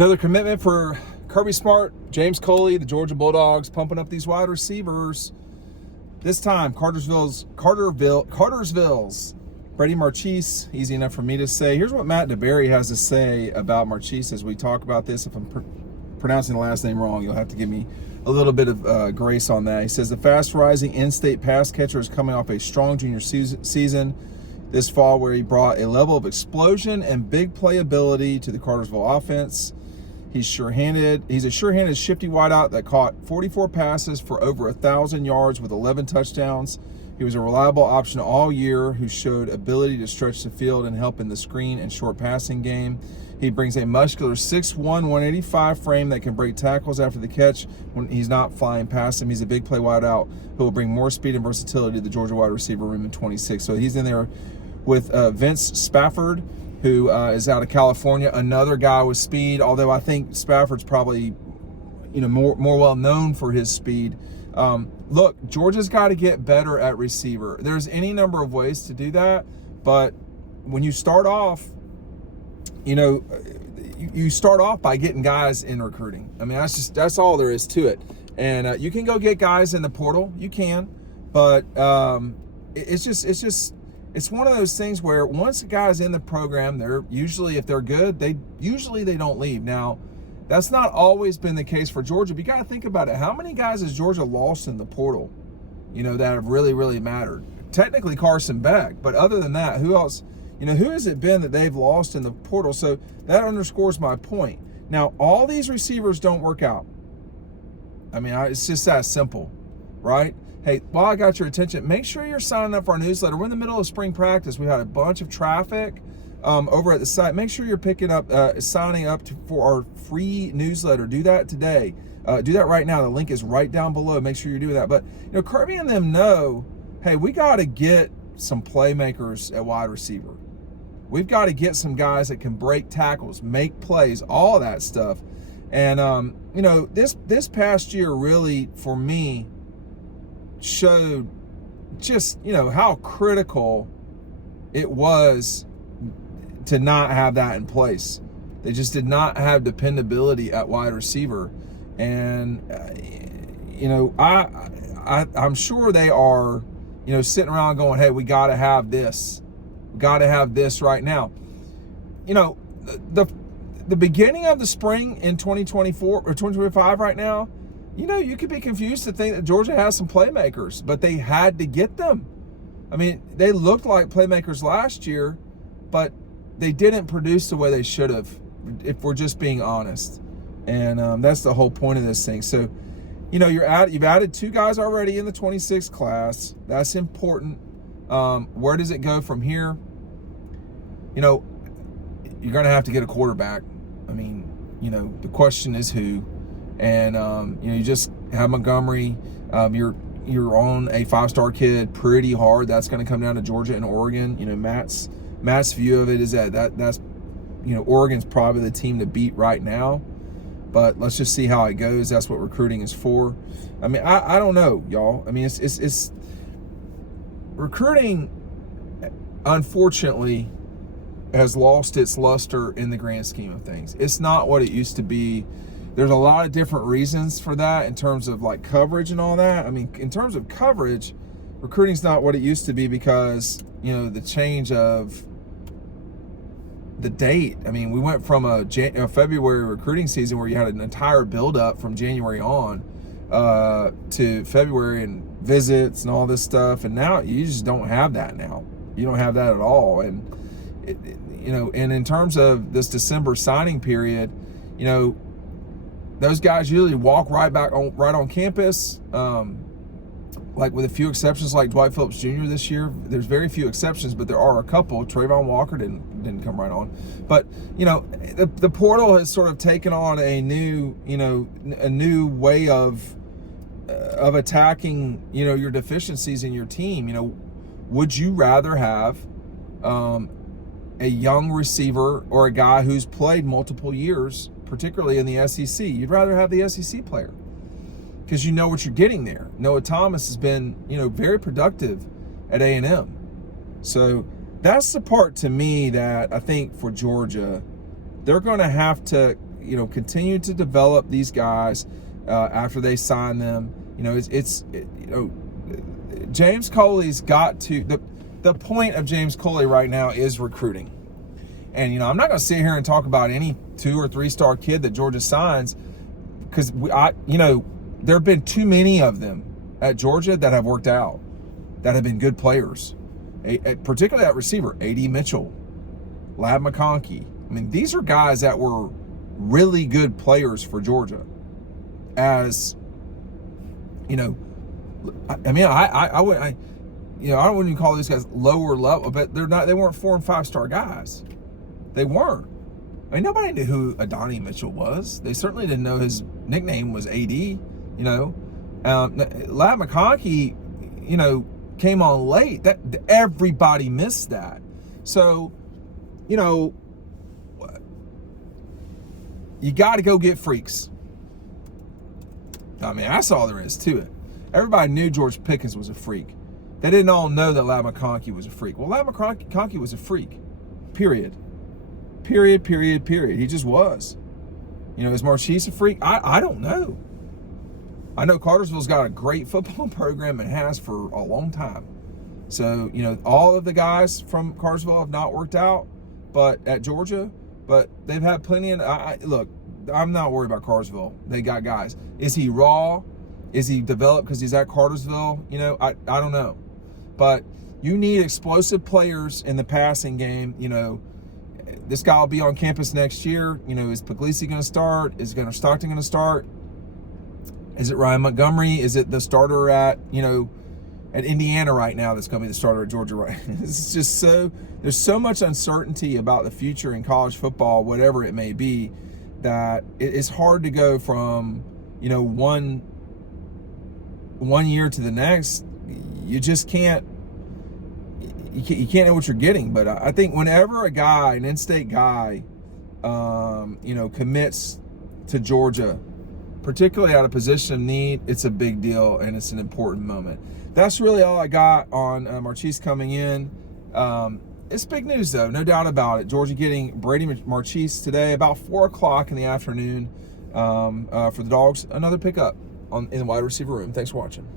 Another commitment for Kirby Smart, James Coley, the Georgia Bulldogs, pumping up these wide receivers. This time, Cartersville's Brady Marchese, easy enough for me to say. Here's what Matt DeBerry has to say about Marchese as we talk about this. If I'm pronouncing the last name wrong, you'll have to give me a little bit of grace on that. He says the fast-rising in-state pass catcher is coming off a strong junior season this fall, where he brought a level of explosion and big playability to the Cartersville offense. He's sure-handed. He's a sure-handed, shifty wideout that caught 44 passes for over 1,000 yards with 11 touchdowns. He was a reliable option all year who showed ability to stretch the field and help in the screen and short passing game. He brings a muscular 6'1", 185 frame that can break tackles after the catch when he's not flying past him. He's a big play wideout who will bring more speed and versatility to the Georgia wide receiver room in 26. So he's in there with Vince Spafford, who is out of California, another guy with speed, although I think Spafford's probably, more well known for his speed. Look, Georgia's got to get better at receiver. There's any number of ways to do that, but when you start off, you start off by getting guys in recruiting. I mean, that's all there is to it. And you can go get guys in the portal, you can, but it's one of those things where once a guy's in the program, they're usually, if they're good, they don't leave. Now, that's not always been the case for Georgia, but you got to think about it. How many guys has Georgia lost in the portal, that have really, really mattered? Technically Carson Beck, but other than that, who else? Who has it been that they've lost in the portal? So that underscores my point. Now, all these receivers don't work out. I mean, it's just that simple, right? Hey, while I got your attention, make sure you're signing up for our newsletter. We're in the middle of spring practice. We had a bunch of traffic over at the site. Make sure you're picking up, signing up for our free newsletter. Do that today. Do that right now. The link is right down below. Make sure you're doing that. But, Kirby and them know, hey, we got to get some playmakers at wide receiver. We've got to get some guys that can break tackles, make plays, all that stuff. And, this past year really, for me, showed just, how critical it was to not have that in place. They just did not have dependability at wide receiver. And, I'm sure they are, sitting around going, hey, we got to have this. We got to have this right now. The beginning of the spring in 2024 or 2025 right now, you could be confused to think that Georgia has some playmakers, but they had to get them. I mean, they looked like playmakers last year, but they didn't produce the way they should have, if we're just being honest. And that's the whole point of this thing. So, you've added 2 guys already in the 26 class. That's important. Where does it go from here? You're going to have to get a quarterback. I mean, the question is who. And, you just have Montgomery. You're on a 5-star kid pretty hard. That's going to come down to Georgia and Oregon. Matt's view of it is that's Oregon's probably the team to beat right now. But let's just see how it goes. That's what recruiting is for. I mean, I don't know, y'all. I mean, it's recruiting, unfortunately, has lost its luster in the grand scheme of things. It's not what it used to be. There's a lot of different reasons for that in terms of like coverage and all that. I mean, in terms of coverage, recruiting's not what it used to be because, the change of the date. I mean, we went from a February recruiting season where you had an entire buildup from January on to February and visits and all this stuff. And now you just don't have that now. You don't have that at all. And, and in terms of this December signing period, those guys usually walk right on campus. Like with a few exceptions, like Dwight Phillips Jr. this year. There's very few exceptions, but there are a couple. Trayvon Walker didn't come right on. But the portal has sort of taken on a new way of attacking your deficiencies in your team. Would you rather have a young receiver or a guy who's played multiple years, particularly in the SEC? You'd rather have the SEC player because you know what you're getting there. Noah Thomas has been, very productive at A&M. So that's the part to me that I think for Georgia, they're going to have to continue to develop these guys after they sign them. James Coley's got to the point of James Coley right now is recruiting. And I'm not going to sit here and talk about any 2 or 3 star kid that Georgia signs, because there have been too many of them at Georgia that have worked out, that have been good players, particularly at receiver. A.D. Mitchell, Lab McConkey. I mean, these are guys that were really good players for Georgia. As I wouldn't even call these guys lower level, but they weren't 4 and 5 star guys. They weren't. I mean, nobody knew who Adonai Mitchell was. They certainly didn't know his nickname was AD. Lab McConkey, came on late. That everybody missed that. So, you got to go get freaks. I mean, that's all there is to it. Everybody knew George Pickens was a freak. They didn't all know that Lab McConkey was a freak. Well, Lab McConkey was a freak. Period. He just was. Is Marchese a freak? I don't know. I know Cartersville's got a great football program and has for a long time. So, all of the guys from Cartersville have not worked out, but at Georgia, but they've had plenty of. Look, I'm not worried about Cartersville. They got guys. Is he raw? Is he developed because he's at Cartersville? I don't know. But you need explosive players in the passing game. This guy will be on campus next year. Is Puglisi going to start? Is Stockton going to start? Is it Ryan Montgomery? Is it the starter at Indiana right now that's going to be the starter at Georgia? Right? It's just there's so much uncertainty about the future in college football, whatever it may be, that it's hard to go from, one year to the next. You just can't. You can't know what you're getting. But I think whenever a guy, an in-state guy, commits to Georgia, particularly at a position of need, it's a big deal and it's an important moment. That's really all I got on Marchese coming in. It's big news, though, no doubt about it. Georgia getting Brady Marchese today about 4 o'clock in the afternoon for the Dogs. Another pickup in the wide receiver room. Thanks for watching.